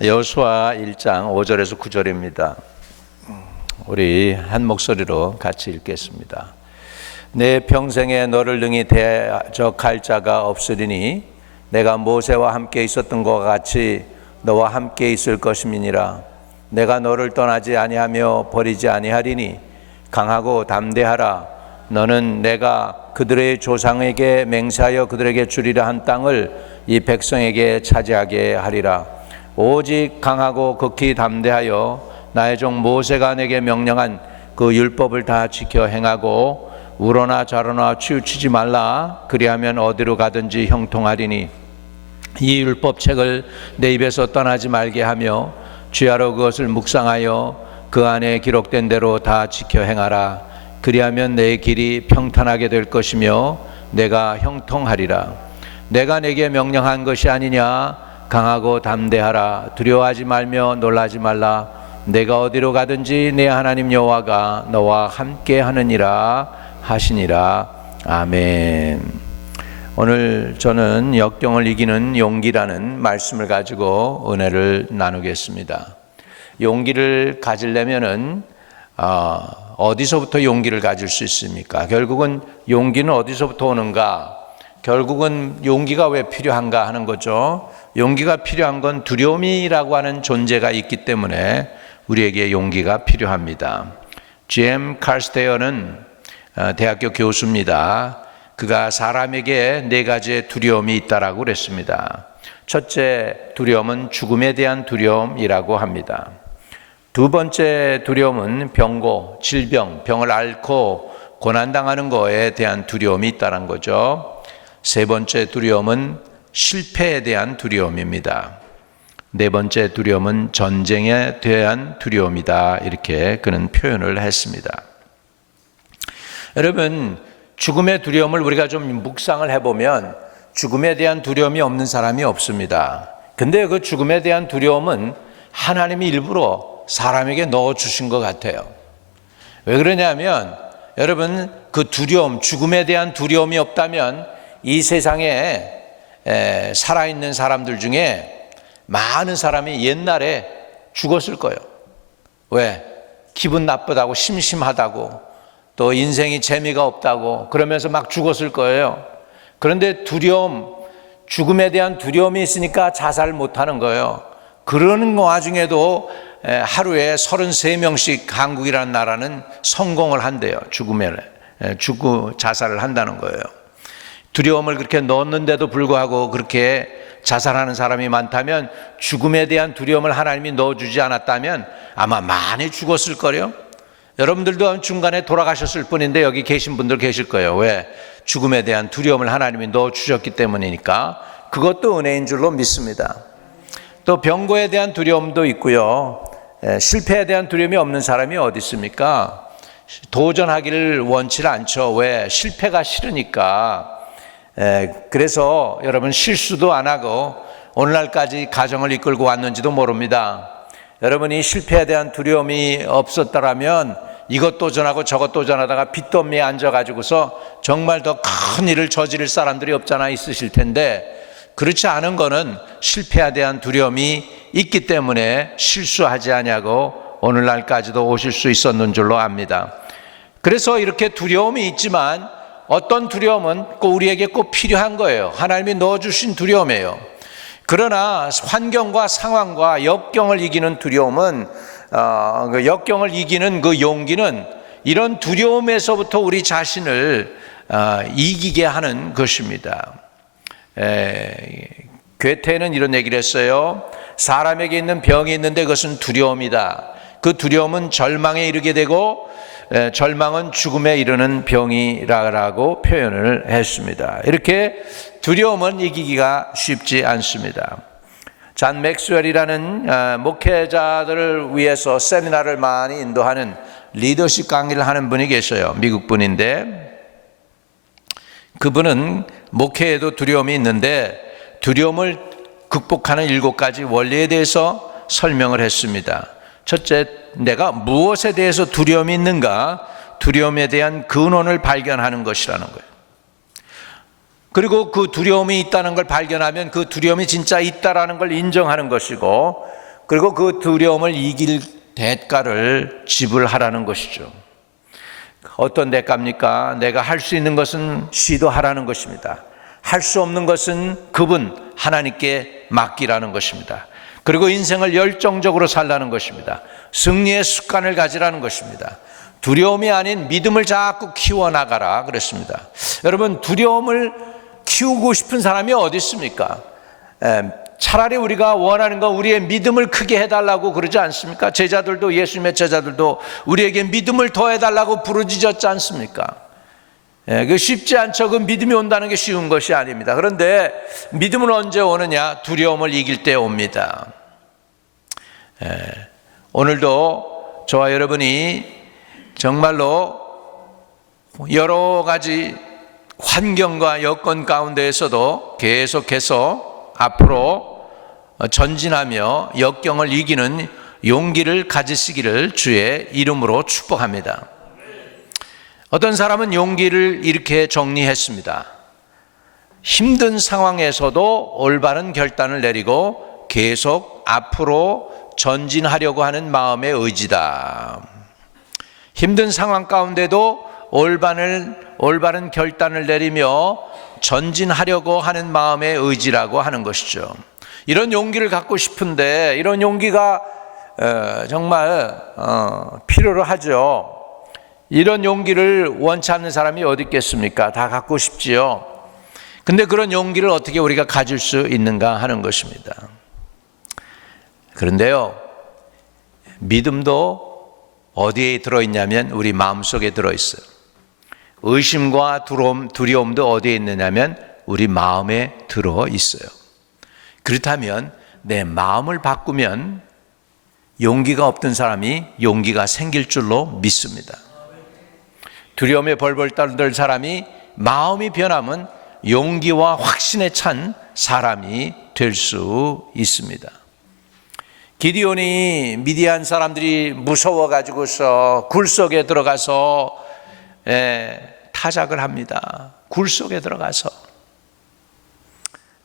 여호수아 1장 5절에서 9절입니다. 우리 한 목소리로 같이 읽겠습니다. 내 평생에 너를 능히 대적할 자가 없으리니 내가 모세와 함께 있었던 것과 같이 너와 함께 있을 것임이니라. 내가 너를 떠나지 아니하며 버리지 아니하리니 강하고 담대하라. 너는 내가 그들의 조상에게 맹세하여 그들에게 주리라 한 땅을 이 백성에게 차지하게 하리라. 오직 강하고 극히 담대하여 나의 종 모세가 내게 명령한 그 율법을 다 지켜 행하고 우러나 좌로나 치우치지 말라. 그리하면 어디로 가든지 형통하리니 이 율법책을 내 입에서 떠나지 말게 하며 주야로 그것을 묵상하여 그 안에 기록된 대로 다 지켜 행하라. 그리하면 내 길이 평탄하게 될 것이며 내가 형통하리라. 내가 내게 명령한 것이 아니냐. 강하고 담대하라. 두려워하지 말며 놀라지 말라. 내가 어디로 가든지 내 하나님 여호와가 너와 함께 하느니라 하시니라. 아멘. 오늘 저는 역경을 이기는 용기라는 말씀을 가지고 은혜를 나누겠습니다. 용기를 가지려면은 어디서부터 용기를 가질 수 있습니까? 결국은 용기는 어디서부터 오는가? 결국은 용기가 왜 필요한가 하는 거죠. 용기가 필요한 건 두려움이라고 하는 존재가 있기 때문에 우리에게 용기가 필요합니다. GM 칼스테어는 대학교 교수입니다. 그가 사람에게 네 가지의 두려움이 있다라고 그랬습니다. 첫째 두려움은 죽음에 대한 두려움이라고 합니다. 두 번째 두려움은 병고, 질병, 병을 앓고 고난당하는 것에 대한 두려움이 있다는 거죠. 세 번째 두려움은 실패에 대한 두려움입니다. 네 번째 두려움은 전쟁에 대한 두려움이다. 이렇게 그는 표현을 했습니다. 여러분, 죽음의 두려움을 우리가 좀 묵상을 해보면 죽음에 대한 두려움이 없는 사람이 없습니다. 근데 그 죽음에 대한 두려움은 하나님이 일부러 사람에게 넣어주신 것 같아요. 왜 그러냐면 여러분, 그 두려움, 죽음에 대한 두려움이 없다면 이 세상에 살아있는 사람들 중에 많은 사람이 옛날에 죽었을 거예요. 왜? 기분 나쁘다고, 심심하다고, 또 인생이 재미가 없다고 그러면서 막 죽었을 거예요. 그런데 두려움, 죽음에 대한 두려움이 있으니까 자살 못하는 거예요. 그러는 와중에도 하루에 33명씩 한국이라는 나라는 성공을 한대요. 죽고 자살을 한다는 거예요. 두려움을 그렇게 넣었는데도 불구하고 그렇게 자살하는 사람이 많다면 죽음에 대한 두려움을 하나님이 넣어주지 않았다면 아마 많이 죽었을 거예요. 여러분들도 중간에 돌아가셨을 뿐인데 여기 계신 분들 계실 거예요. 왜? 죽음에 대한 두려움을 하나님이 넣어주셨기 때문이니까. 그것도 은혜인 줄로 믿습니다. 또 병고에 대한 두려움도 있고요. 실패에 대한 두려움이 없는 사람이 어디 있습니까? 도전하기를 원치 않죠. 왜? 실패가 싫으니까. 그래서 여러분 실수도 안 하고 오늘날까지 가정을 이끌고 왔는지도 모릅니다. 여러분이 실패에 대한 두려움이 없었더라면 이것 도전하고 저것 도전하다가 빚더미에 앉아가지고서 정말 더 큰 일을 저지를 사람들이 없잖아 있으실 텐데, 그렇지 않은 거는 실패에 대한 두려움이 있기 때문에 실수하지 않냐고 오늘날까지도 오실 수 있었는 줄로 압니다. 그래서 이렇게 두려움이 있지만 어떤 두려움은 꼭 우리에게 꼭 필요한 거예요. 하나님이 넣어주신 두려움이에요. 그러나 환경과 상황과 역경을 이기는 두려움은 그 역경을 이기는 그 용기는 이런 두려움에서부터 우리 자신을 이기게 하는 것입니다. 괴테는 이런 얘기를 했어요. 사람에게 있는 병이 있는데 그것은 두려움이다. 그 두려움은 절망에 이르게 되고 절망은 죽음에 이르는 병이라고 표현을 했습니다. 이렇게 두려움은 이기기가 쉽지 않습니다. 잔 맥스웰이라는 목회자들을 위해서 세미나를 많이 인도하는 리더십 강의를 하는 분이 계셔요. 미국 분인데 그분은 목회에도 두려움이 있는데 두려움을 극복하는 7가지 원리에 대해서 설명을 했습니다. 첫째, 내가 무엇에 대해서 두려움이 있는가? 두려움에 대한 근원을 발견하는 것이라는 거예요. 그리고 그 두려움이 있다는 걸 발견하면 그 두려움이 진짜 있다라는 걸 인정하는 것이고, 그리고 그 두려움을 이길 대가를 지불하라는 것이죠. 어떤 대가입니까? 내가 할 수 있는 것은 시도하라는 것입니다. 할 수 없는 것은 그분 하나님께 맡기라는 것입니다. 그리고 인생을 열정적으로 살라는 것입니다. 승리의 습관을 가지라는 것입니다. 두려움이 아닌 믿음을 자꾸 키워나가라 그랬습니다. 여러분, 두려움을 키우고 싶은 사람이 어디 있습니까? 차라리 우리가 원하는 건 우리의 믿음을 크게 해달라고 그러지 않습니까? 제자들도, 예수님의 제자들도 우리에게 믿음을 더해달라고 부르짖었지 않습니까? 그 쉽지 않죠. 그 믿음이 온다는 게 쉬운 것이 아닙니다. 그런데 믿음은 언제 오느냐? 두려움을 이길 때 옵니다. 오늘도 저와 여러분이 정말로 여러 가지 환경과 여건 가운데에서도 계속해서 앞으로 전진하며 역경을 이기는 용기를 가지시기를 주의 이름으로 축복합니다. 어떤 사람은 용기를 이렇게 정리했습니다. 힘든 상황에서도 올바른 결단을 내리고 계속 앞으로 전진하려고 하는 마음의 의지다. 힘든 상황 가운데도 올바른 결단을 내리며 전진하려고 하는 마음의 의지라고 하는 것이죠. 이런 용기를 갖고 싶은데 이런 용기가 정말 필요로 하죠. 이런 용기를 원치 않는 사람이 어디 있겠습니까? 다 갖고 싶지요. 근데 그런 용기를 어떻게 우리가 가질 수 있는가 하는 것입니다. 그런데요, 믿음도 어디에 들어있냐면 우리 마음속에 들어있어요. 의심과 두려움도 어디에 있느냐면 우리 마음에 들어있어요. 그렇다면 내 마음을 바꾸면 용기가 없던 사람이 용기가 생길 줄로 믿습니다. 두려움에 벌벌 떨던 사람이 마음이 변하면 용기와 확신에 찬 사람이 될 수 있습니다. 기디온이 미디안 사람들이 무서워가지고서 굴 속에 들어가서 타작을 합니다. 굴 속에 들어가서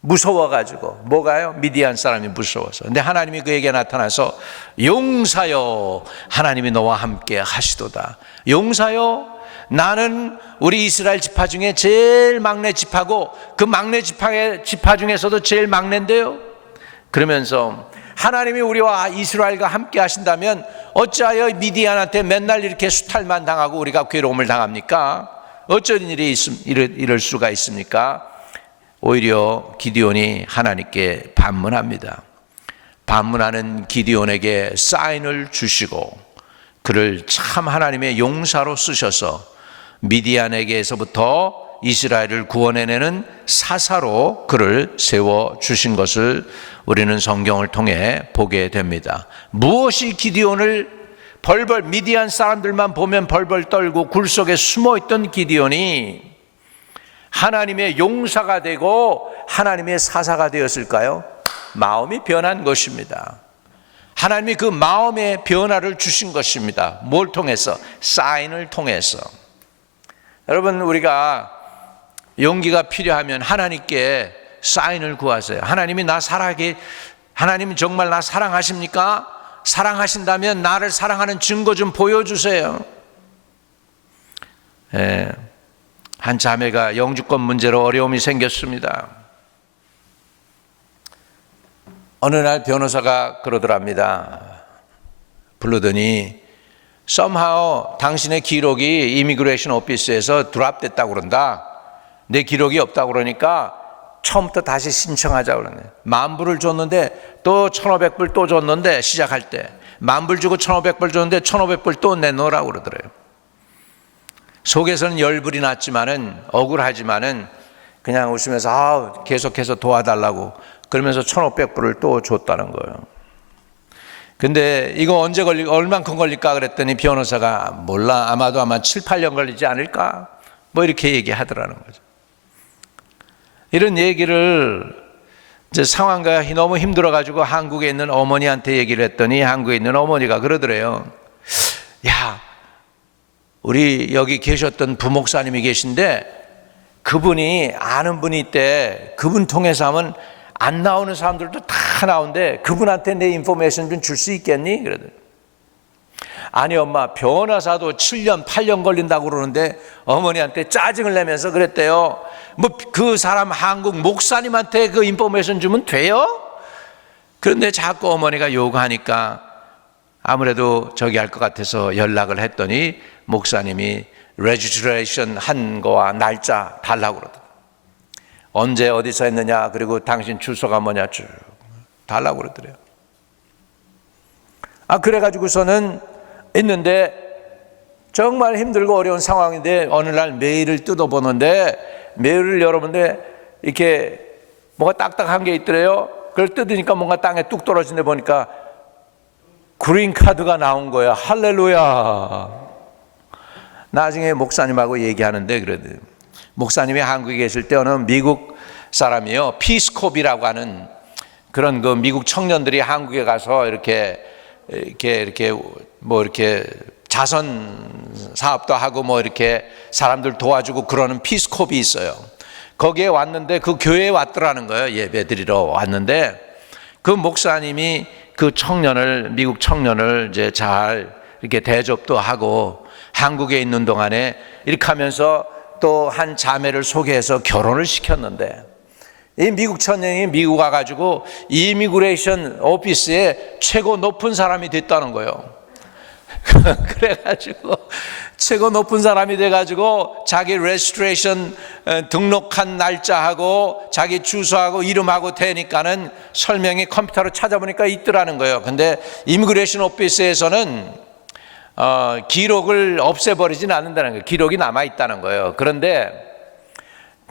무서워가지고. 뭐가요? 미디안 사람이 무서워서. 근데 하나님이 그에게 나타나서 용사여, 하나님이 너와 함께 하시도다. 용사여, 나는 우리 이스라엘 지파 중에 제일 막내 지파고 그 막내 지파 중에서도 제일 막내인데요. 그러면서 하나님이 우리와 이스라엘과 함께 하신다면 어찌하여 미디안한테 맨날 이렇게 수탈만 당하고 우리가 괴로움을 당합니까? 어쩐 일이 이럴 수가 있습니까? 오히려 기디온이 하나님께 반문합니다. 반문하는 기디온에게 사인을 주시고 그를 참 하나님의 용사로 쓰셔서 미디안에게서부터 이스라엘을 구원해내는 사사로 그를 세워주신 것을 우리는 성경을 통해 보게 됩니다. 무엇이 기디온을 미디안 사람들만 보면 벌벌 떨고 굴 속에 숨어있던 기디온이 하나님의 용사가 되고 하나님의 사사가 되었을까요? 마음이 변한 것입니다. 하나님이 그 마음의 변화를 주신 것입니다. 뭘 통해서? 사인을 통해서. 여러분, 우리가 용기가 필요하면 하나님께 사인을 구하세요. 하나님이 하나님 정말 나 사랑하십니까? 사랑하신다면 나를 사랑하는 증거 좀 보여주세요. 한 자매가 영주권 문제로 어려움이 생겼습니다. 어느 날 변호사가 그러더랍니다. 부르더니 somehow 당신의 기록이 이미그레이션 오피스에서 드랍됐다고 그런다. 내 기록이 없다고 그러니까 처음부터 다시 신청하자고 그러네. 10,000불을 줬는데 또 1,500불 또 줬는데 시작할 때 10,000불 주고 1,500불 줬는데 1,500불 또 내놓으라고 그러더래요. 속에서는 열불이 났지만은 억울하지만은 그냥 웃으면서 계속해서 도와달라고 그러면서 1,500불을 또 줬다는 거예요. 근데 이거 언제 얼만큼 걸릴까 그랬더니 변호사가 몰라, 아마 7, 8년 걸리지 않을까 뭐 이렇게 얘기하더라는 거죠. 이런 얘기를 이제 상황가 너무 힘들어가지고 한국에 있는 어머니한테 얘기를 했더니 한국에 있는 어머니가 그러더래요. 야, 우리 여기 계셨던 부목사님이 계신데 그분이 아는 분이 있대. 그분 통해서 하면 안 나오는 사람들도 다 나오는데 그분한테 내 인포메이션 좀 줄 수 있겠니? 그러더니 아니 엄마 변호사도 7년 8년 걸린다고 그러는데 어머니한테 짜증을 내면서 그랬대요. 뭐 그 사람 한국 목사님한테 그 인포메이션 주면 돼요? 그런데 자꾸 어머니가 요구하니까 아무래도 저기 할 것 같아서 연락을 했더니 목사님이 레지스트레이션 한 거와 날짜 달라고 그러더라고요. 언제 어디서 했느냐, 그리고 당신 주소가 뭐냐 쭉 달라고 그러더래요. 그래가지고서는 있는데 정말 힘들고 어려운 상황인데 어느 날 메일을 뜯어보는데 메일을 열어보는데 이렇게 뭐가 딱딱한 게 있더래요. 그걸 뜯으니까 뭔가 땅에 뚝 떨어진 데 보니까 그린 카드가 나온 거야. 할렐루야. 나중에 목사님하고 얘기하는데 그래도 목사님이 한국에 계실 때 어느 미국 사람이요, 피스콥이라고 하는 그런 그 미국 청년들이 한국에 가서 이렇게 자선 사업도 하고 뭐 이렇게 사람들 도와주고 그러는 피스콥이 있어요. 거기에 왔는데 그 교회에 왔더라는 거예요. 예배 드리러 왔는데 그 목사님이 그 청년을, 미국 청년을 이제 잘 이렇게 대접도 하고 한국에 있는 동안에 이렇게 하면서 또 한 자매를 소개해서 결혼을 시켰는데 이 미국 청년이 미국 와가지고 이미그레이션 오피스에 최고 높은 사람이 됐다는 거예요. 그래가지고 최고 높은 사람이 돼가지고 자기 레지스트레이션 등록한 날짜하고 자기 주소하고 이름하고 되니까는 설명이 컴퓨터로 찾아보니까 있더라는 거예요. 근데 이미그레이션 오피스에서는 기록을 없애버리진 않는다는 거예요. 기록이 남아있다는 거예요. 그런데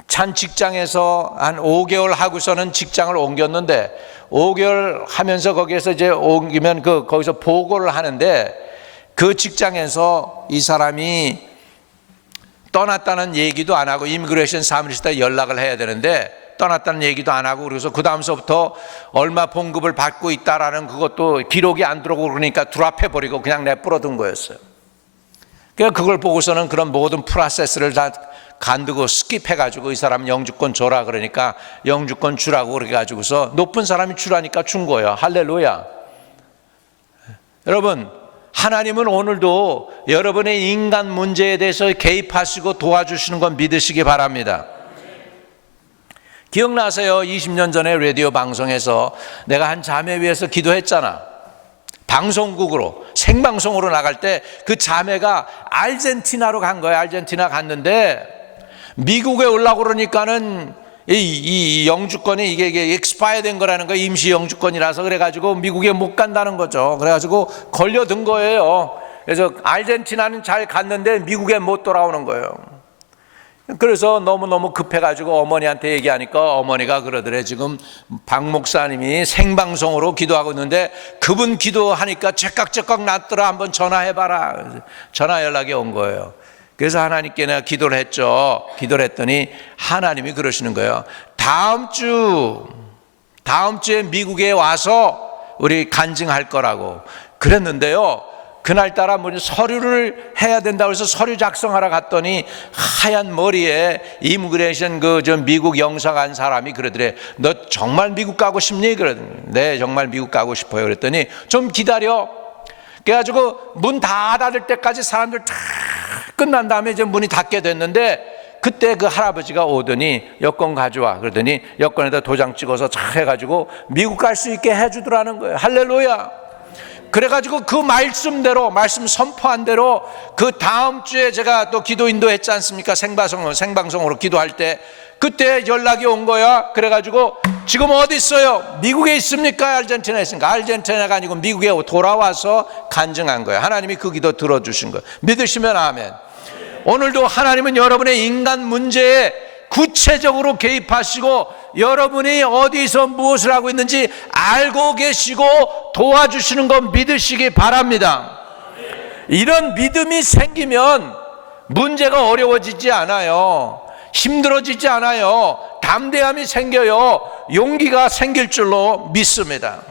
찬 직장에서 한 5개월 하고서는 직장을 옮겼는데 5개월 하면서 거기에서 이제 옮기면 거기서 보고를 하는데 그 직장에서 이 사람이 떠났다는 얘기도 안 하고 이미그레이션 사무실에 연락을 해야 되는데 떠났다는 얘기도 안 하고 그래서 그 다음서부터 얼마 봉급을 받고 있다라는 그것도 기록이 안 들어오고 그러니까 드랍해버리고 그냥 내버려둔 거였어요. 그러니까 그걸 보고서는 그런 모든 프로세스를 다 간두고 스킵해가지고 이 사람 영주권 줘라 그러니까 영주권 주라고 그렇게 가지고서 높은 사람이 주라니까 준 거예요. 할렐루야. 여러분, 하나님은 오늘도 여러분의 인간 문제에 대해서 개입하시고 도와주시는 건 믿으시기 바랍니다. 기억나세요? 20년 전에 라디오 방송에서 내가 한 자매 위해서 기도했잖아. 방송국으로 생방송으로 나갈 때 그 자매가 아르헨티나로 간 거예요. 아르헨티나 갔는데 미국에 올라오고 그러니까는 이 영주권이 이게 익스파이어 된 거라는 거예요. 임시 영주권이라서. 그래가지고 미국에 못 간다는 거죠. 그래가지고 걸려든 거예요. 그래서 아르헨티나는 잘 갔는데 미국에 못 돌아오는 거예요. 그래서 너무너무 급해가지고 어머니한테 얘기하니까 어머니가 그러더래. 지금 박 목사님이 생방송으로 기도하고 있는데 그분 기도하니까 제깍제깍 났더라. 한번 전화해봐라. 전화 연락이 온 거예요. 그래서 하나님께 내가 기도를 했죠. 기도를 했더니 하나님이 그러시는 거예요. 다음 주에 미국에 와서 우리 간증할 거라고 그랬는데요. 그날따라 서류를 해야 된다고 해서 서류 작성하러 갔더니 하얀 머리에 이미그레이션 미국 영사관 사람이 그러더래. 너 정말 미국 가고 싶니? 그러더니 네, 정말 미국 가고 싶어요. 그랬더니 좀 기다려. 그래가지고 문 다 닫을 때까지 사람들 다 끝난 다음에 이제 문이 닫게 됐는데 그때 그 할아버지가 오더니 여권 가져와. 그러더니 여권에다 도장 찍어서 쫙 해가지고 미국 갈 수 있게 해주더라는 거예요. 할렐루야. 그래가지고 그 말씀대로, 말씀 선포한 대로 그 다음 주에 제가 또 기도 인도했지 않습니까? 생방송으로 기도할 때 그때 연락이 온 거야. 그래가지고 지금 어디 있어요? 미국에 있습니까? 아르헨티나에 있습니까? 아르헨티나가 아니고 미국에 돌아와서 간증한 거야. 하나님이 그 기도 들어주신 거야. 믿으시면 아멘. 오늘도 하나님은 여러분의 인간 문제에 구체적으로 개입하시고 여러분이 어디서 무엇을 하고 있는지 알고 계시고 도와주시는 건 믿으시기 바랍니다. 이런 믿음이 생기면 문제가 어려워지지 않아요. 힘들어지지 않아요. 담대함이 생겨요. 용기가 생길 줄로 믿습니다.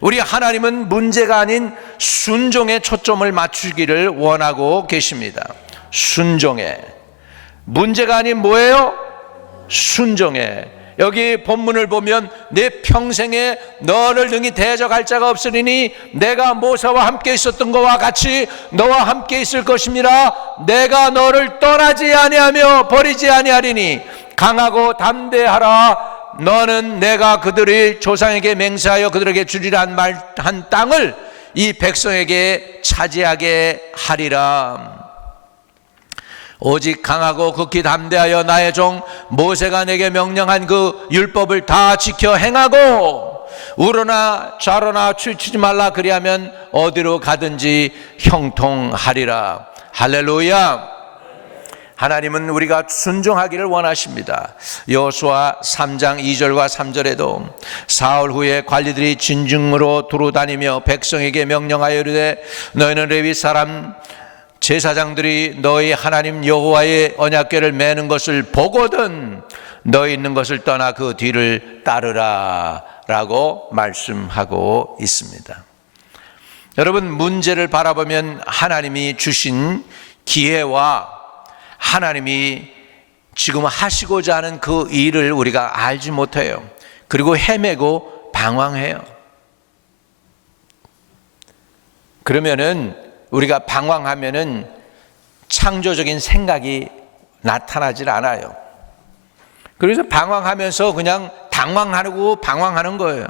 우리 하나님은 문제가 아닌 순종에 초점을 맞추기를 원하고 계십니다. 순종에. 문제가 아닌 뭐예요? 순종에. 여기 본문을 보면 내 평생에 너를 능히 대적할 자가 없으리니 내가 모세와 함께 있었던 것과 같이 너와 함께 있을 것임이라. 내가 너를 떠나지 아니하며 버리지 아니하리니 강하고 담대하라. 너는 내가 그들의 조상에게 맹세하여 그들에게 주리라 한 땅을 이 백성에게 차지하게 하리라. 오직 강하고 극히 담대하여 나의 종 모세가 내게 명령한 그 율법을 다 지켜 행하고 우러나 좌로나 치우치지 말라. 그리하면 어디로 가든지 형통하리라. 할렐루야. 하나님은 우리가 순종하기를 원하십니다. 여호수아 3장 2절과 3절에도 사흘 후에 관리들이 진중으로 두루다니며 백성에게 명령하여 이르되 너희는 레위 사람 제사장들이 너희 하나님 여호와의 언약궤를 매는 것을 보거든 너희 있는 것을 떠나 그 뒤를 따르라 라고 말씀하고 있습니다. 여러분, 문제를 바라보면 하나님이 주신 기회와 하나님이 지금 하시고자 하는 그 일을 우리가 알지 못해요. 그리고 헤매고 방황해요. 그러면은 우리가 방황하면은 창조적인 생각이 나타나질 않아요. 그래서 방황하면서 그냥 당황하고 방황하는 거예요.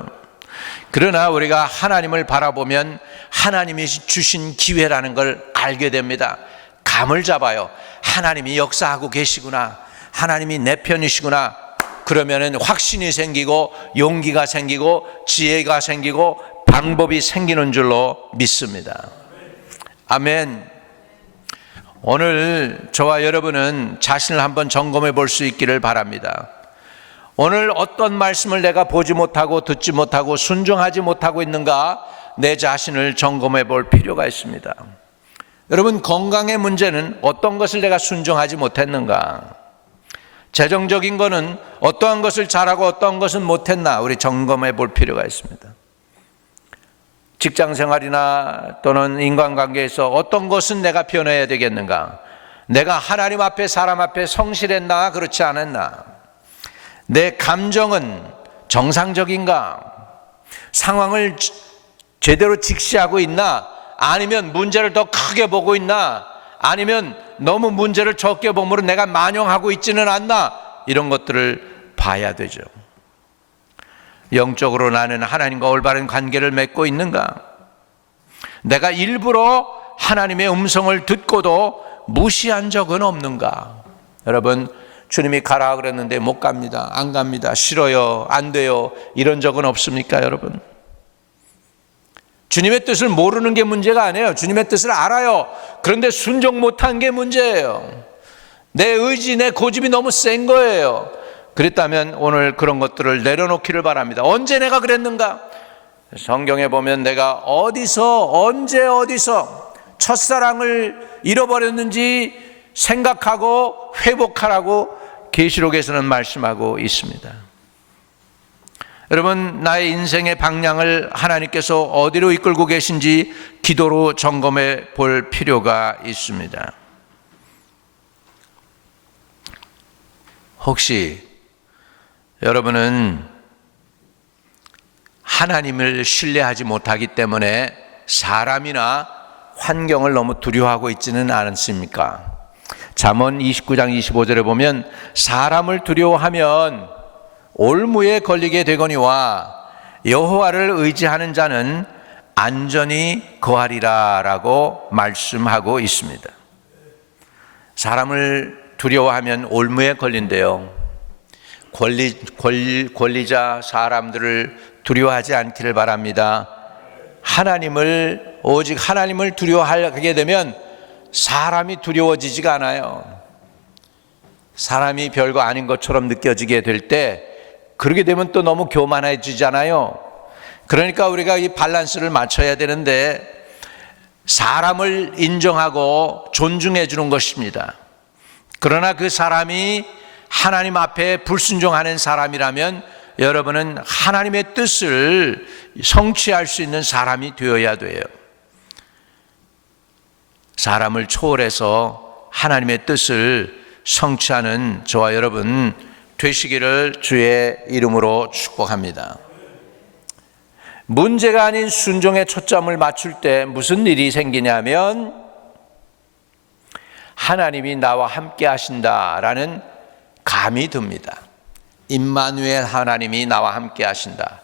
그러나 우리가 하나님을 바라보면 하나님이 주신 기회라는 걸 알게 됩니다. 감을 잡아요. 하나님이 역사하고 계시구나. 하나님이 내 편이시구나. 그러면은 확신이 생기고 용기가 생기고 지혜가 생기고 방법이 생기는 줄로 믿습니다. 아멘. 오늘 저와 여러분은 자신을 한번 점검해 볼 수 있기를 바랍니다. 오늘 어떤 말씀을 내가 보지 못하고 듣지 못하고 순종하지 못하고 있는가, 내 자신을 점검해 볼 필요가 있습니다. 여러분, 건강의 문제는 어떤 것을 내가 순종하지 못했는가, 재정적인 거는 어떠한 것을 잘하고 어떠한 것은 못했나 우리 점검해 볼 필요가 있습니다. 직장생활이나 또는 인간관계에서 어떤 것은 내가 변해야 되겠는가, 내가 하나님 앞에 사람 앞에 성실했나 그렇지 않았나, 내 감정은 정상적인가, 상황을 제대로 직시하고 있나, 아니면 문제를 더 크게 보고 있나, 아니면 너무 문제를 적게 보므로 내가 만용하고 있지는 않나, 이런 것들을 봐야 되죠. 영적으로 나는 하나님과 올바른 관계를 맺고 있는가, 내가 일부러 하나님의 음성을 듣고도 무시한 적은 없는가. 여러분, 주님이 가라 그랬는데 못 갑니다, 안 갑니다, 싫어요, 안 돼요, 이런 적은 없습니까? 여러분, 주님의 뜻을 모르는 게 문제가 아니에요. 주님의 뜻을 알아요. 그런데 순종 못한 게 문제예요. 내 의지, 내 고집이 너무 센 거예요. 그랬다면 오늘 그런 것들을 내려놓기를 바랍니다. 언제 내가 그랬는가? 성경에 보면 내가 어디서 언제 어디서 첫사랑을 잃어버렸는지 생각하고 회복하라고 계시록에서는 말씀하고 있습니다. 여러분, 나의 인생의 방향을 하나님께서 어디로 이끌고 계신지 기도로 점검해 볼 필요가 있습니다. 혹시 여러분은 하나님을 신뢰하지 못하기 때문에 사람이나 환경을 너무 두려워하고 있지는 않습니까? 잠언 29장 25절에 보면 사람을 두려워하면 올무에 걸리게 되거니와 여호와를 의지하는 자는 안전히 거하리라 라고 말씀하고 있습니다. 사람을 두려워하면 올무에 걸린대요. 권리자 사람들을 두려워하지 않기를 바랍니다. 오직 하나님을 두려워하게 되면 사람이 두려워지지가 않아요. 사람이 별거 아닌 것처럼 느껴지게 될 때, 그러게 되면 또 너무 교만해지잖아요. 그러니까 우리가 이 밸런스를 맞춰야 되는데, 사람을 인정하고 존중해 주는 것입니다. 그러나 그 사람이 하나님 앞에 불순종하는 사람이라면 여러분은 하나님의 뜻을 성취할 수 있는 사람이 되어야 돼요. 사람을 초월해서 하나님의 뜻을 성취하는 저와 여러분 되시기를 주의 이름으로 축복합니다. 문제가 아닌 순종에 초점을 맞출 때 무슨 일이 생기냐면 하나님이 나와 함께 하신다라는 감이 듭니다. 임마누엘, 하나님이 나와 함께 하신다.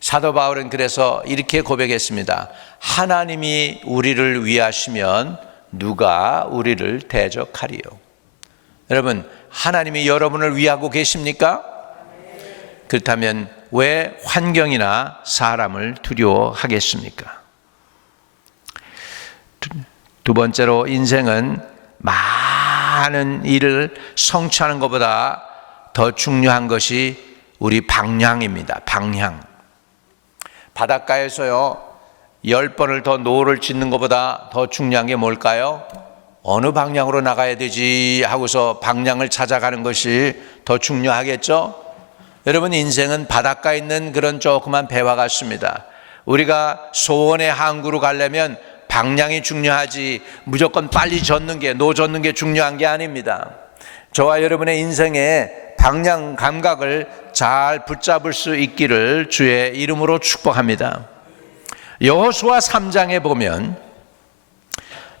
사도 바울은 그래서 이렇게 고백했습니다. 하나님이 우리를 위하시면 누가 우리를 대적하리요. 여러분, 하나님이 여러분을 위하고 계십니까? 그렇다면 왜 환경이나 사람을 두려워하겠습니까? 두 번째로, 인생은 많은 일을 성취하는 것보다 더 중요한 것이 우리 방향입니다. 방향. 바닷가에서요 10번을 더 노를 짓는 것보다 더 중요한 게 뭘까요? 어느 방향으로 나가야 되지 하고서 방향을 찾아가는 것이 더 중요하겠죠? 여러분, 인생은 바닷가에 있는 그런 조그만 배와 같습니다. 우리가 소원의 항구로 가려면 방향이 중요하지 무조건 빨리 젓는 게, 노젓는 게 중요한 게 아닙니다. 저와 여러분의 인생에 방향 감각을 잘 붙잡을 수 있기를 주의 이름으로 축복합니다. 여호수아 3장에 보면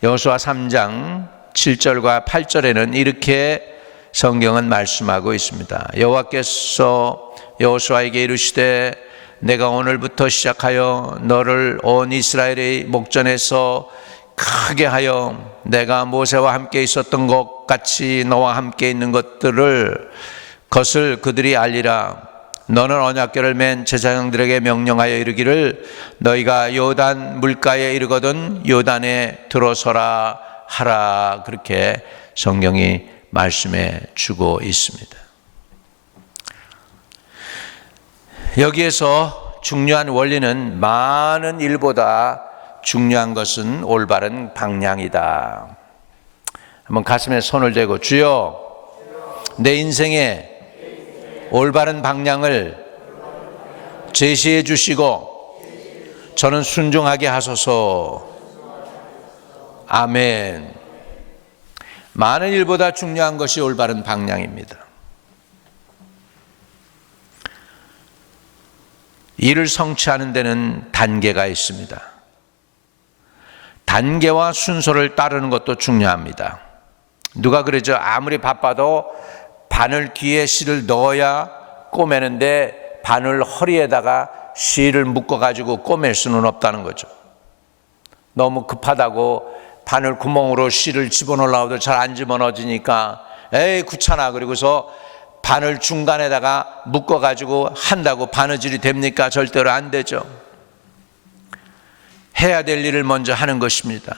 여호수아 3장 7절과 8절에는 이렇게 성경은 말씀하고 있습니다. 여호와께서 여호수아에게 이르시되 내가 오늘부터 시작하여 너를 온 이스라엘의 목전에서 크게 하여 내가 모세와 함께 있었던 것 같이 너와 함께 있는 것을 그들이 알리라. 너는 언약궤를 맨 제사장들에게 명령하여 이르기를 너희가 요단 물가에 이르거든 요단에 들어서라 하라. 그렇게 성경이 말씀해 주고 있습니다. 여기에서 중요한 원리는 많은 일보다 중요한 것은 올바른 방향이다. 한번 가슴에 손을 대고 주여, 내 인생에 올바른 방향을 제시해 주시고 저는 순종하게 하소서. 아멘. 많은 일보다 중요한 것이 올바른 방향입니다. 일을 성취하는 데는 단계가 있습니다. 단계와 순서를 따르는 것도 중요합니다. 누가 그러죠? 아무리 바빠도 바늘 뒤에 실을 넣어야 꼬매는데 바늘 허리에다가 실을 묶어가지고 꼬맬 수는 없다는 거죠. 너무 급하다고 바늘 구멍으로 실을 집어넣으려고 잘 안 집어넣어지니까 에이 귀찮아 그리고서 바늘 중간에다가 묶어가지고 한다고 바느질이 됩니까? 절대로 안 되죠. 해야 될 일을 먼저 하는 것입니다.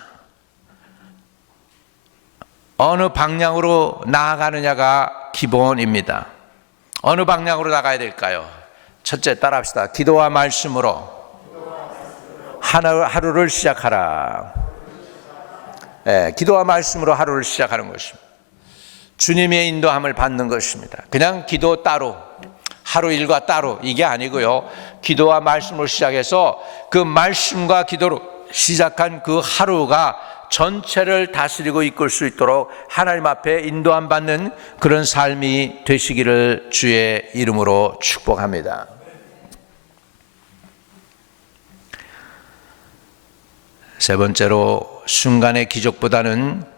어느 방향으로 나아가느냐가 기본입니다. 어느 방향으로 나가야 될까요? 첫째, 따라합시다. 기도와 말씀으로 하루를 시작하라. 기도와 말씀으로 하루를 시작하는 것입니다. 주님의 인도함을 받는 것입니다. 그냥 기도 따로, 하루 일과 따로 이게 아니고요. 기도와 말씀으로 시작해서 그 말씀과 기도로 시작한 그 하루가 전체를 다스리고 이끌 수 있도록 하나님 앞에 인도함 받는 그런 삶이 되시기를 주의 이름으로 축복합니다. 세 번째로, 순간의 기적보다는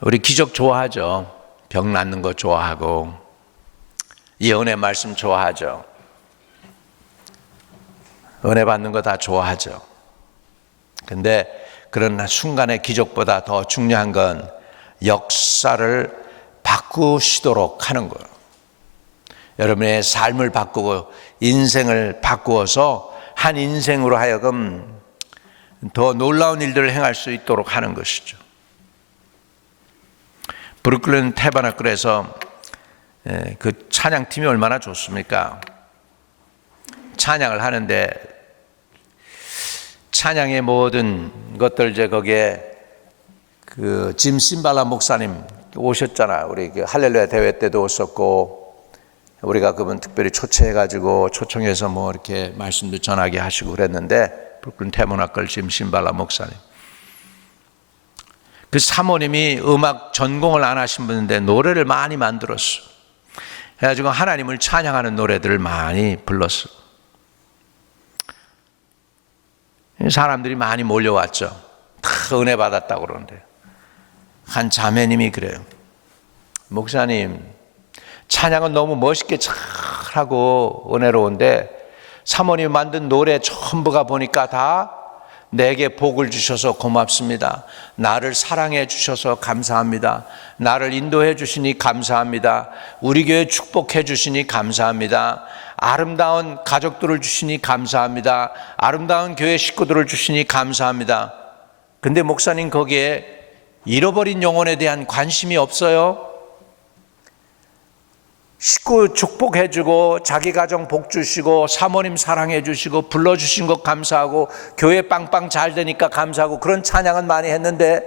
우리 기적 좋아하죠. 병 낫는 거 좋아하고 예언의 말씀 좋아하죠. 은혜 받는 거 다 좋아하죠. 근데 그런 순간의 기적보다 더 중요한 건 역사를 바꾸시도록 하는 거예요. 여러분의 삶을 바꾸고 인생을 바꾸어서 한 인생으로 하여금 더 놀라운 일들을 행할 수 있도록 하는 것이죠. 브루클린 태버나클에서 그 찬양팀이 얼마나 좋습니까? 찬양을 하는데 찬양의 모든 것들 이제 거기에 그 짐 심발라 목사님 오셨잖아요. 우리 그 할렐루야 대회 때도 오셨고 우리가 그분 특별히 초청해가지고 초청해서 뭐 이렇게 말씀도 전하게 하시고 그랬는데 브루클린 태버나클 짐 심발라 목사님. 그 사모님이 음악 전공을 안 하신 분인데 노래를 많이 만들었어. 그래가지고 하나님을 찬양하는 노래들을 많이 불렀어. 사람들이 많이 몰려왔죠. 다 은혜 받았다고 그러는데 한 자매님이 그래요. 목사님, 찬양은 너무 멋있게 잘하고 은혜로운데 사모님이 만든 노래 전부가 보니까 다 내게 복을 주셔서 고맙습니다. 나를 사랑해 주셔서 감사합니다. 나를 인도해 주시니 감사합니다. 우리 교회 축복해 주시니 감사합니다. 아름다운 가족들을 주시니 감사합니다. 아름다운 교회 식구들을 주시니 감사합니다. 근데 목사님 거기에 잃어버린 영혼에 대한 관심이 없어요? 식구 축복해 주고 자기 가정 복 주시고 사모님 사랑해 주시고 불러주신 것 감사하고 교회 빵빵 잘 되니까 감사하고 그런 찬양은 많이 했는데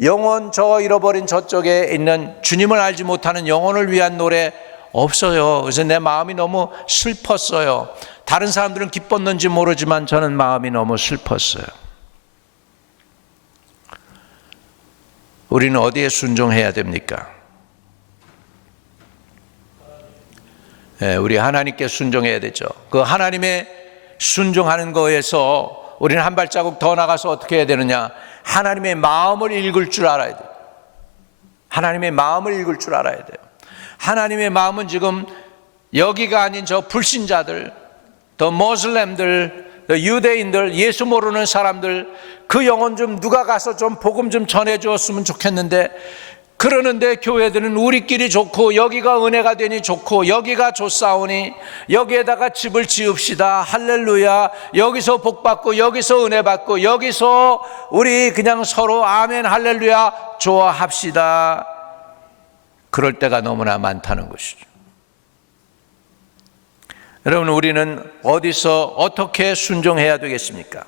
영혼 저 잃어버린 저쪽에 있는 주님을 알지 못하는 영혼을 위한 노래 없어요. 그래서 내 마음이 너무 슬펐어요. 다른 사람들은 기뻤는지 모르지만 저는 마음이 너무 슬펐어요. 우리는 어디에 순종해야 됩니까? 우리 하나님께 순종해야 되죠. 그 하나님의 순종하는 거에서 우리는 한 발자국 더 나가서 어떻게 해야 되느냐? 하나님의 마음을 읽을 줄 알아야 돼요. 하나님의 마음을 읽을 줄 알아야 돼요. 하나님의 마음은 지금 여기가 아닌 저 불신자들, 더 모슬렘들, 더 유대인들, 예수 모르는 사람들, 그 영혼 좀 누가 가서 좀 복음 좀 전해 주었으면 좋겠는데 그러는데 교회들은 우리끼리 좋고 여기가 은혜가 되니 좋고 여기가 좋사오니 여기에다가 집을 지읍시다 할렐루야, 여기서 복받고 여기서 은혜받고 여기서 우리 그냥 서로 아멘 할렐루야 좋아합시다. 그럴 때가 너무나 많다는 것이죠. 여러분, 우리는 어디서 어떻게 순종해야 되겠습니까?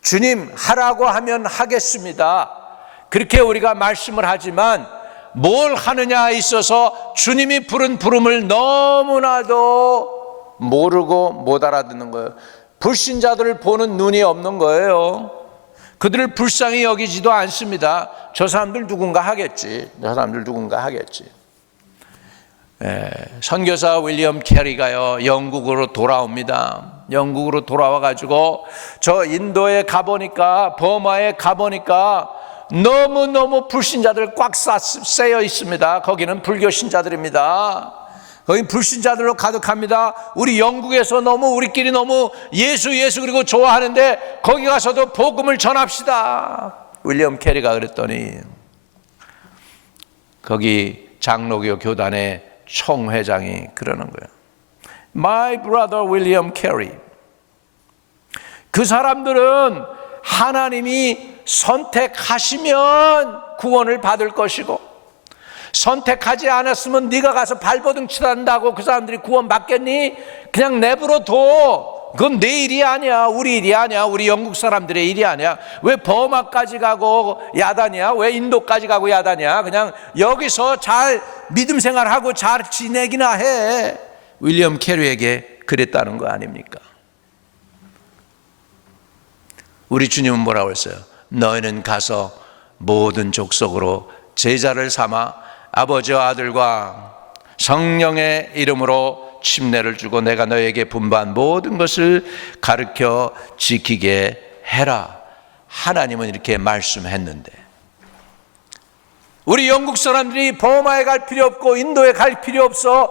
주님 하라고 하면 하겠습니다. 그렇게 우리가 말씀을 하지만 뭘 하느냐에 있어서 주님이 부른 부름을 너무나도 모르고 못 알아듣는 거예요. 불신자들을 보는 눈이 없는 거예요. 그들을 불쌍히 여기지도 않습니다. 저 사람들 누군가 하겠지. 저 사람들 누군가 하겠지. 선교사 윌리엄 캐리가요 영국으로 돌아옵니다. 영국으로 돌아와 가지고 저 인도에 가보니까, 버마에 가보니까 너무너무 불신자들 꽉 쌓여 있습니다. 거기는 불교 신자들입니다. 거기 불신자들로 가득합니다. 우리 영국에서 너무 우리끼리 너무 예수 그리고 좋아하는데 거기 가서도 복음을 전합시다. 윌리엄 캐리가 그랬더니 거기 장로교 교단의 총회장이 그러는 거예요. My brother William Carey. 그 사람들은 하나님이 선택하시면 구원을 받을 것이고 선택하지 않았으면 네가 가서 발버둥 치단다고 그 사람들이 구원 받겠니? 그냥 내버려둬. 그건 내 일이 아니야. 우리 일이 아니야. 우리 영국 사람들의 일이 아니야. 왜 버마까지 가고 야단이야? 왜 인도까지 가고 야단이야? 그냥 여기서 잘 믿음 생활하고 잘 지내기나 해. 윌리엄 캐리에게 그랬다는 거 아닙니까? 우리 주님은 뭐라고 했어요? 너희는 가서 모든 족속으로 제자를 삼아 아버지와 아들과 성령의 이름으로 침례를 주고 내가 너희에게 분부한 모든 것을 가르쳐 지키게 해라. 하나님은 이렇게 말씀했는데 우리 영국 사람들이 버마에 갈 필요 없고 인도에 갈 필요 없어.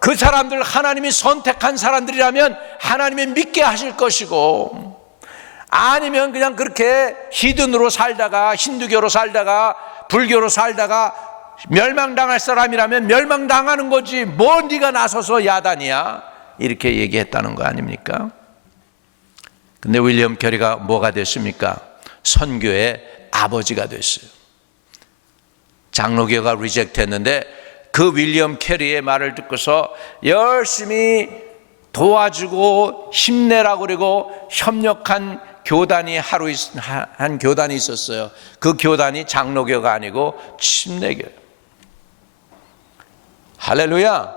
그 사람들 하나님이 선택한 사람들이라면 하나님이 믿게 하실 것이고, 아니면 그냥 그렇게 히든으로 살다가 힌두교로 살다가 불교로 살다가 멸망당할 사람이라면 멸망당하는 거지 뭐 네가 나서서 야단이야, 이렇게 얘기했다는 거 아닙니까? 근데 윌리엄 캐리가 뭐가 됐습니까? 선교의 아버지가 됐어요. 장로교가 리젝트 했는데 그 윌리엄 캐리의 말을 듣고서 열심히 도와주고 힘내라고 그리고 협력한 교단이 한 교단이 있었어요. 그 교단이 장로교가 아니고 침례교예요. 할렐루야.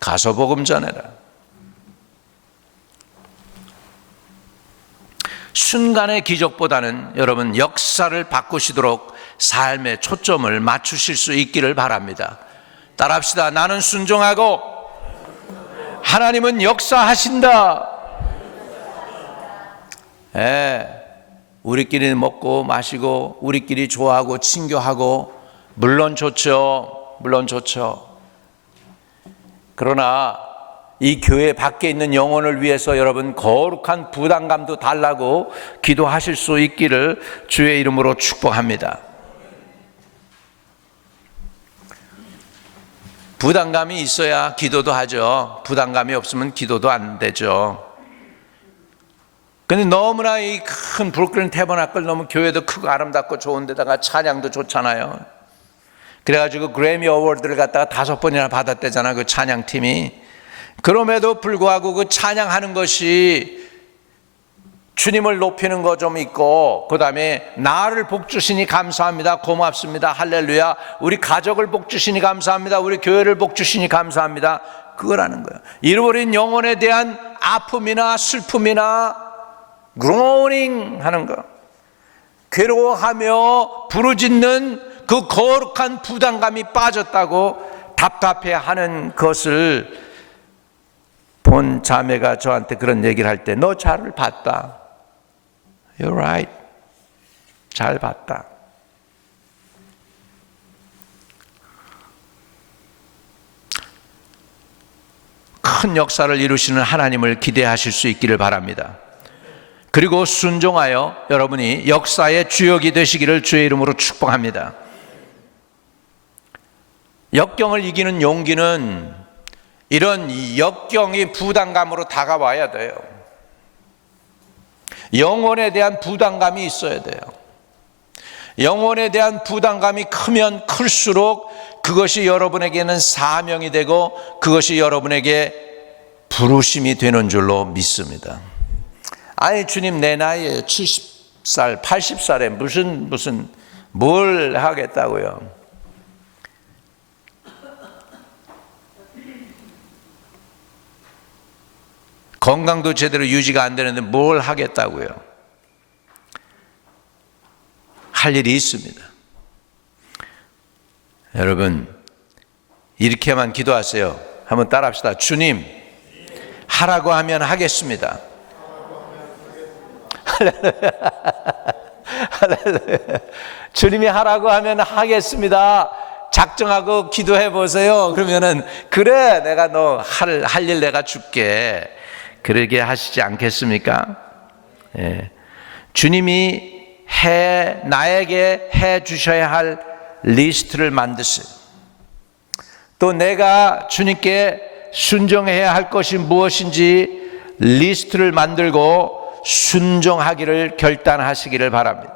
가서 복음 전해라. 순간의 기적보다는 여러분 역사를 바꾸시도록 삶의 초점을 맞추실 수 있기를 바랍니다. 따라합시다. 나는 순종하고 하나님은 역사하신다. 우리끼리 먹고 마시고 우리끼리 좋아하고 친교하고 물론 좋죠. 물론 좋죠. 그러나 이 교회 밖에 있는 영혼을 위해서 여러분 거룩한 부담감도 달라고 기도하실 수 있기를 주의 이름으로 축복합니다. 부담감이 있어야 기도도 하죠. 부담감이 없으면 기도도 안 되죠. 근데 너무나 이 큰 브루클린 태버나클 너무 교회도 크고 아름답고 좋은 데다가 찬양도 좋잖아요. 그래가지고 그래미 어워드를 갖다가 5번이나 받았대잖아, 그 찬양팀이. 그럼에도 불구하고 그 찬양하는 것이 주님을 높이는 거 좀 있고, 그 다음에 나를 복주시니 감사합니다, 고맙습니다, 할렐루야, 우리 가족을 복주시니 감사합니다, 우리 교회를 복주시니 감사합니다, 그거라는 거예요. 잃어버린 영혼에 대한 아픔이나 슬픔이나 groaning 하는 거, 괴로워하며 부르짖는 그 거룩한 부담감이 빠졌다고 답답해하는 것을 본 자매가 저한테 그런 얘기를 할 때, 너 잘 봤다. You're right. 잘 봤다. 큰 역사를 이루시는 하나님을 기대하실 수 있기를 바랍니다. 그리고 순종하여 여러분이 역사의 주역이 되시기를 주의 이름으로 축복합니다. 역경을 이기는 용기는 이런 역경이 부담감으로 다가와야 돼요. 영혼에 대한 부담감이 있어야 돼요. 영혼에 대한 부담감이 크면 클수록 그것이 여러분에게는 사명이 되고 그것이 여러분에게 부르심이 되는 줄로 믿습니다. 아니 주님, 내 나이에 70살, 80살에 무슨 뭘 하겠다고요? 건강도 제대로 유지가 안 되는데 뭘 하겠다고요? 할 일이 있습니다. 여러분, 이렇게만 기도하세요. 한번 따라합시다. 주님, 하라고 하면 하겠습니다. 할렐루야. 주님이 하라고 하면 하겠습니다. 작정하고 기도해 보세요. 그러면은, 그래, 내가 너 할 일 내가 줄게. 그러게 하시지 않겠습니까? 예. 주님이 나에게 해 주셔야 할 리스트를 만드세요. 또 내가 주님께 순종해야 할 것이 무엇인지 리스트를 만들고 순종하기를 결단하시기를 바랍니다.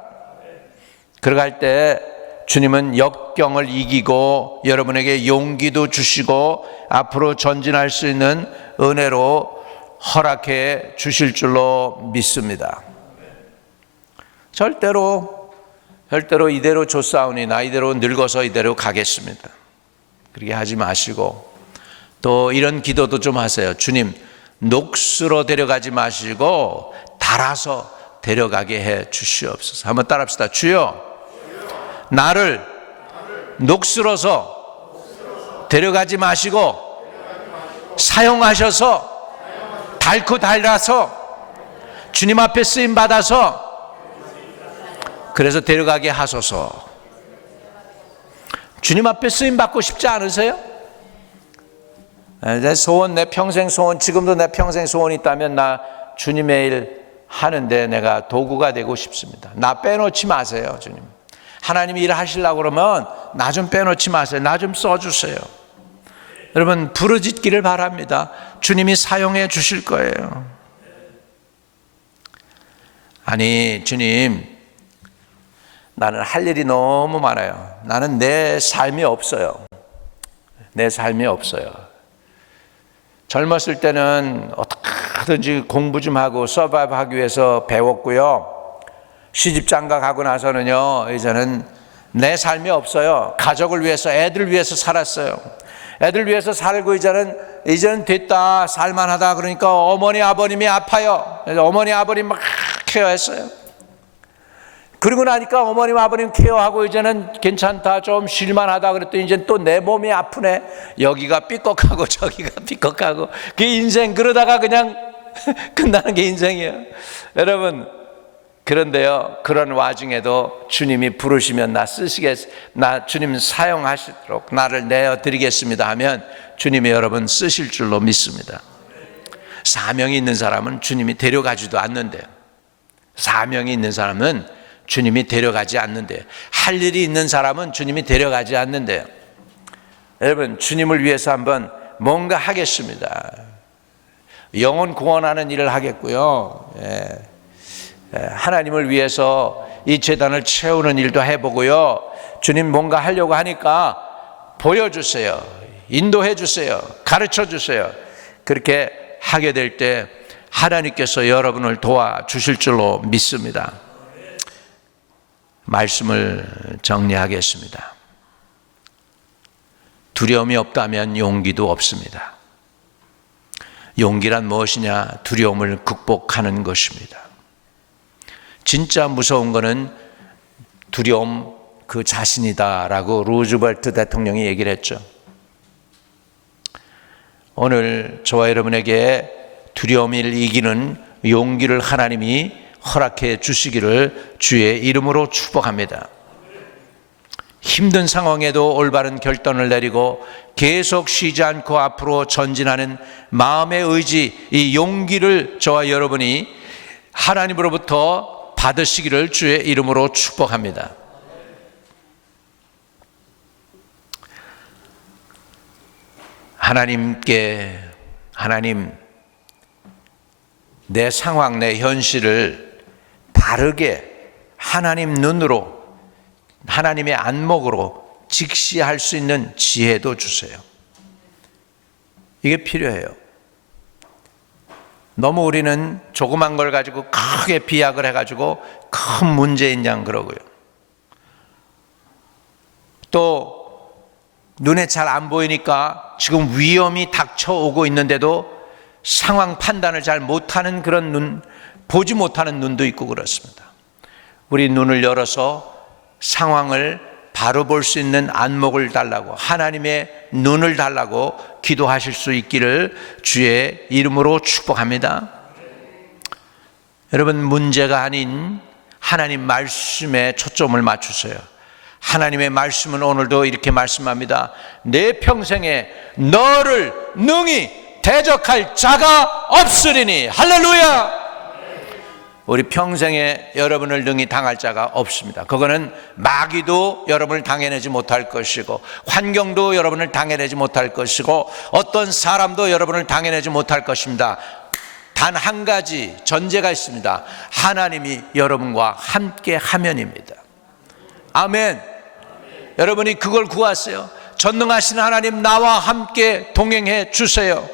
그러갈 때 주님은 역경을 이기고 여러분에게 용기도 주시고 앞으로 전진할 수 있는 은혜로 허락해 주실 줄로 믿습니다. 절대로 이대로 좋사오니 나 이대로 늙어서 이대로 가겠습니다. 그렇게 하지 마시고 또 이런 기도도 좀 하세요. 주님, 녹수로 데려가지 마시고 달아서 데려가게 해 주시옵소서. 한번 따라합시다. 주여, 나를 녹수로서 데려가지 마시고 사용하셔서 닳고 달아서 주님 앞에 쓰임 받아서 그래서 데려가게 하소서. 주님 앞에 쓰임 받고 싶지 않으세요? 내 소원, 내 평생 소원, 지금도 내 평생 소원이 있다면 나 주님의 일 하는데 내가 도구가 되고 싶습니다. 나 빼놓지 마세요. 주님, 하나님이 일 하시려고 그러면 나 좀 빼놓지 마세요. 나 좀 써주세요. 여러분, 부르짖기를 바랍니다. 주님이 사용해 주실 거예요. 아니 주님, 나는 할 일이 너무 많아요. 나는 내 삶이 없어요. 내 삶이 없어요. 젊었을 때는 어떻게든지 공부 좀 하고 서바이브 하기 위해서 배웠고요. 시집장가 가고 나서는요, 이제는 내 삶이 없어요. 가족을 위해서, 애들 위해서 살았어요. 애들 위해서 살고 이제는 됐다, 살만하다. 그러니까 어머니 아버님이 아파요. 그래서 어머니 아버님 막 케어했어요. 그리고 나니까 어머님 아버님 케어하고 이제는 괜찮다, 좀 쉴만하다 그랬더니 이제 또 내 몸이 아프네. 여기가 삐걱하고 저기가 삐걱하고, 그 인생 그러다가 그냥 끝나는 게 인생이에요. 여러분, 그런데요, 그런 와중에도 주님이 부르시면 나 주님 사용하시도록 나를 내어드리겠습니다 하면 주님이 여러분 쓰실 줄로 믿습니다. 사명이 있는 사람은 주님이 데려가지도 않는데요. 사명이 있는 사람은 주님이 데려가지 않는데요. 할 일이 있는 사람은 주님이 데려가지 않는데요. 여러분, 주님을 위해서 한번 뭔가 하겠습니다. 영혼 구원하는 일을 하겠고요. 하나님을 위해서 이 제단을 채우는 일도 해보고요. 주님 뭔가 하려고 하니까 보여주세요. 인도해 주세요. 가르쳐 주세요. 그렇게 하게 될 때 하나님께서 여러분을 도와주실 줄로 믿습니다. 말씀을 정리하겠습니다. 두려움이 없다면 용기도 없습니다. 용기란 무엇이냐? 두려움을 극복하는 것입니다. 진짜 무서운 것은 두려움 그 자신이다라고 루즈벨트 대통령이 얘기를 했죠. 오늘 저와 여러분에게 두려움을 이기는 용기를 하나님이 허락해 주시기를 주의 이름으로 축복합니다. 힘든 상황에도 올바른 결단을 내리고 계속 쉬지 않고 앞으로 전진하는 마음의 의지, 이 용기를 저와 여러분이 하나님으로부터 받으시기를 주의 이름으로 축복합니다. 하나님, 내 상황, 내 현실을 다르게 하나님 눈으로, 하나님의 안목으로 직시할 수 있는 지혜도 주세요. 이게 필요해요. 너무 우리는 조그만 걸 가지고 크게 비약을 해가지고 큰 문제인 양 그러고요. 또 눈에 잘 안 보이니까 지금 위험이 닥쳐오고 있는데도 상황 판단을 잘 못하는 그런 눈, 보지 못하는 눈도 있고 그렇습니다. 우리 눈을 열어서 상황을 바로 볼 수 있는 안목을 달라고, 하나님의 눈을 달라고 기도하실 수 있기를 주의 이름으로 축복합니다. 여러분, 문제가 아닌 하나님 말씀에 초점을 맞추세요. 하나님의 말씀은 오늘도 이렇게 말씀합니다. 내 평생에 너를 능히 대적할 자가 없으리니. 할렐루야. 우리 평생에 여러분을 능히 당할 자가 없습니다. 그거는 마귀도 여러분을 당해내지 못할 것이고, 환경도 여러분을 당해내지 못할 것이고, 어떤 사람도 여러분을 당해내지 못할 것입니다. 단 한 가지 전제가 있습니다. 하나님이 여러분과 함께 하면입니다. 아멘. 여러분이 그걸 구하세요. 전능하신 하나님, 나와 함께 동행해 주세요.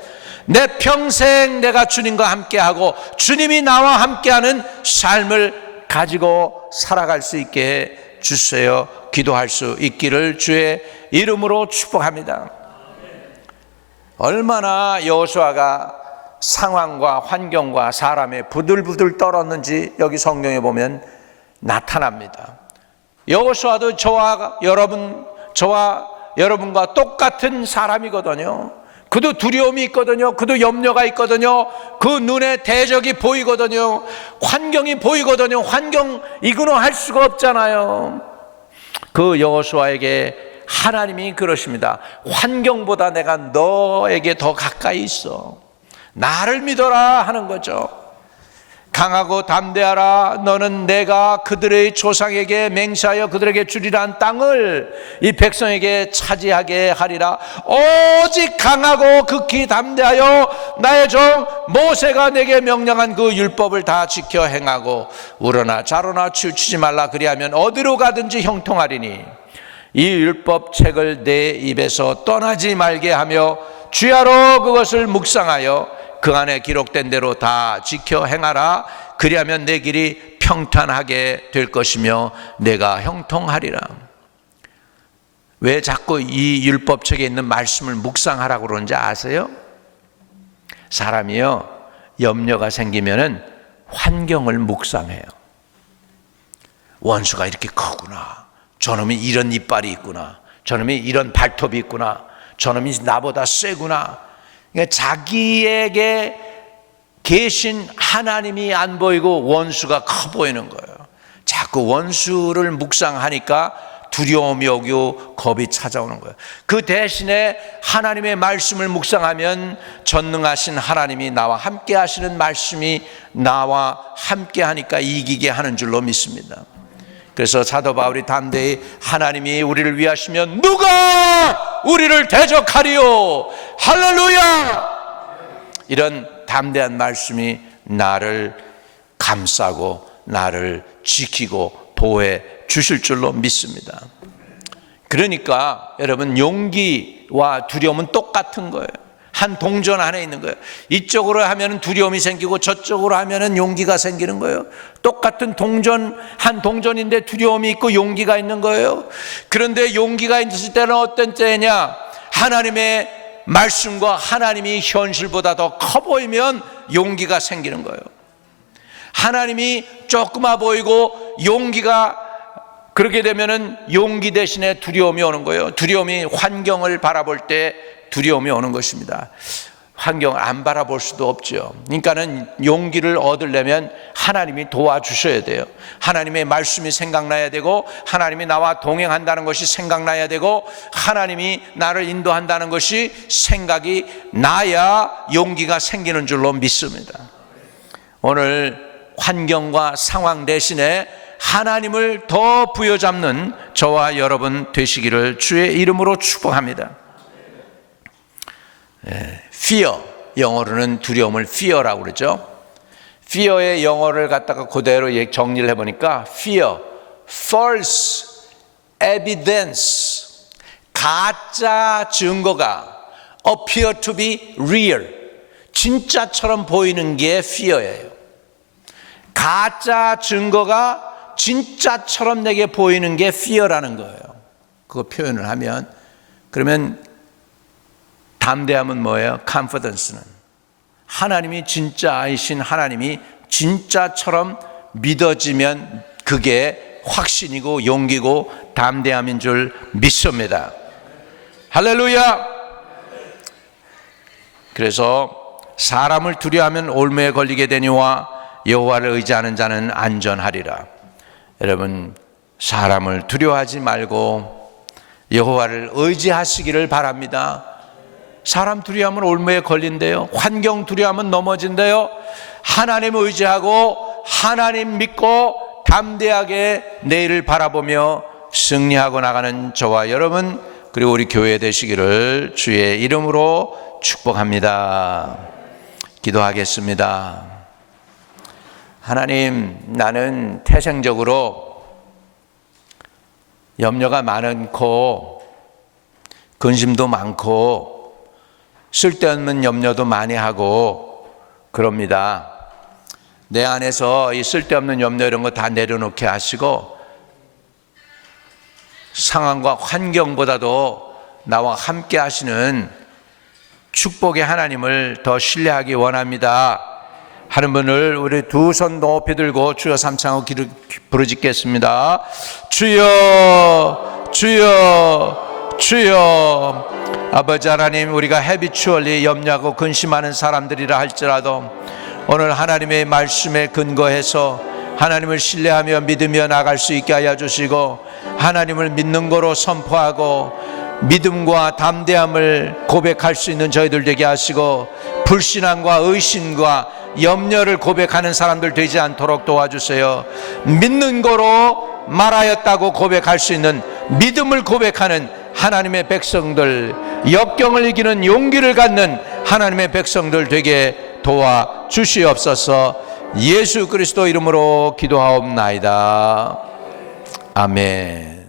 내 평생 내가 주님과 함께하고 주님이 나와 함께하는 삶을 가지고 살아갈 수 있게 해 주세요. 기도할 수 있기를 주의 이름으로 축복합니다. 얼마나 여호수아가 상황과 환경과 사람에 부들부들 떨었는지 여기 성경에 보면 나타납니다. 여호수아도 저와 여러분과 똑같은 사람이거든요. 그도 두려움이 있거든요. 그도 염려가 있거든요. 그 눈에 대적이 보이거든요. 환경이 보이거든요. 환경 이거는 할 수가 없잖아요. 그 여호수아에게 하나님이 그러십니다. 환경보다 내가 너에게 더 가까이 있어. 나를 믿어라 하는 거죠. 강하고 담대하라. 너는 내가 그들의 조상에게 맹세하여 그들에게 주리란 땅을 이 백성에게 차지하게 하리라. 오직 강하고 극히 담대하여 나의 종 모세가 내게 명령한 그 율법을 다 지켜 행하고 우러나 좌로나 치우치지 말라. 그리하면 어디로 가든지 형통하리니 이 율법책을 내 입에서 떠나지 말게 하며 주야로 그것을 묵상하여 그 안에 기록된 대로 다 지켜 행하라. 그리하면 내 길이 평탄하게 될 것이며 내가 형통하리라. 왜 자꾸 이 율법책에 있는 말씀을 묵상하라고 그러는지 아세요? 사람이요, 염려가 생기면은 환경을 묵상해요. 원수가 이렇게 크구나, 저놈이 이런 이빨이 있구나, 저놈이 이런 발톱이 있구나, 저놈이 나보다 세구나. 그러니까 자기에게 계신 하나님이 안 보이고 원수가 커 보이는 거예요. 자꾸 원수를 묵상하니까 두려움이 오고 겁이 찾아오는 거예요. 그 대신에 하나님의 말씀을 묵상하면 전능하신 하나님이 나와 함께 하시는 말씀이 나와 함께 하니까 이기게 하는 줄로 믿습니다. 그래서 사도 바울이 담대히 하나님이 우리를 위하시면 누가 우리를 대적하리요, 할렐루야, 이런 담대한 말씀이 나를 감싸고 나를 지키고 보호해 주실 줄로 믿습니다. 그러니까 여러분, 용기와 두려움은 똑같은 거예요. 한 동전 안에 있는 거예요. 이쪽으로 하면 두려움이 생기고 저쪽으로 하면 용기가 생기는 거예요. 똑같은 동전, 한 동전인데 두려움이 있고 용기가 있는 거예요. 그런데 용기가 있을 때는 어떤 때냐, 하나님의 말씀과 하나님이 현실보다 더 커 보이면 용기가 생기는 거예요. 하나님이 조그마 보이고 용기가, 그렇게 되면은 용기 대신에 두려움이 오는 거예요. 두려움이 환경을 바라볼 때 두려움이 오는 것입니다. 환경을 안 바라볼 수도 없죠. 그러니까는 용기를 얻으려면 하나님이 도와주셔야 돼요. 하나님의 말씀이 생각나야 되고, 하나님이 나와 동행한다는 것이 생각나야 되고, 하나님이 나를 인도한다는 것이 생각이 나야 용기가 생기는 줄로 믿습니다. 오늘 환경과 상황 대신에 하나님을 더 부여잡는 저와 여러분 되시기를 주의 이름으로 축복합니다. fear, 영어로는 두려움을 fear라고 그러죠. fear의 영어를 갖다가 그대로 정리를 해보니까 fear, false evidence, 가짜 증거가 appear to be real, 진짜처럼 보이는 게 fear예요. 가짜 증거가 진짜처럼 내게 보이는 게 fear라는 거예요. 그거 표현을 하면, 그러면 담대함은 뭐예요? confidence는 하나님이 진짜이신 하나님이 진짜처럼 믿어지면 그게 확신이고 용기고 담대함인 줄 믿습니다. 할렐루야. 그래서 사람을 두려워하면 올무에 걸리게 되니와 여호와를 의지하는 자는 안전하리라. 여러분, 사람을 두려워하지 말고 여호와를 의지하시기를 바랍니다. 사람 두려워하면 올무에 걸린대요. 환경 두려워하면 넘어진대요. 하나님 의지하고 하나님 믿고 담대하게 내일을 바라보며 승리하고 나가는 저와 여러분, 그리고 우리 교회 되시기를 주의 이름으로 축복합니다. 기도하겠습니다. 하나님, 나는 태생적으로 염려가 많고 근심도 많고 쓸데없는 염려도 많이 하고 그럽니다. 내 안에서 이 쓸데없는 염려 이런 거 다 내려놓게 하시고 상황과 환경보다도 나와 함께 하시는 축복의 하나님을 더 신뢰하기 원합니다 하는 분을 우리 두 손 높이 들고 주여 삼창하고 부르짖겠습니다. 주여, 주여, 주여. 아버지 하나님, 우리가 헤비추얼리 염려하고 근심하는 사람들이라 할지라도 오늘 하나님의 말씀에 근거해서 하나님을 신뢰하며 믿으며 나갈 수 있게 하여 주시고, 하나님을 믿는 거로 선포하고 믿음과 담대함을 고백할 수 있는 저희들 되게 하시고, 불신앙과 의심과 염려를 고백하는 사람들 되지 않도록 도와주세요. 믿는 거로 말하였다고 고백할 수 있는 믿음을 고백하는 하나님의 백성들, 역경을 이기는 용기를 갖는 하나님의 백성들 되게 도와주시옵소서. 예수 그리스도 이름으로 기도하옵나이다. 아멘.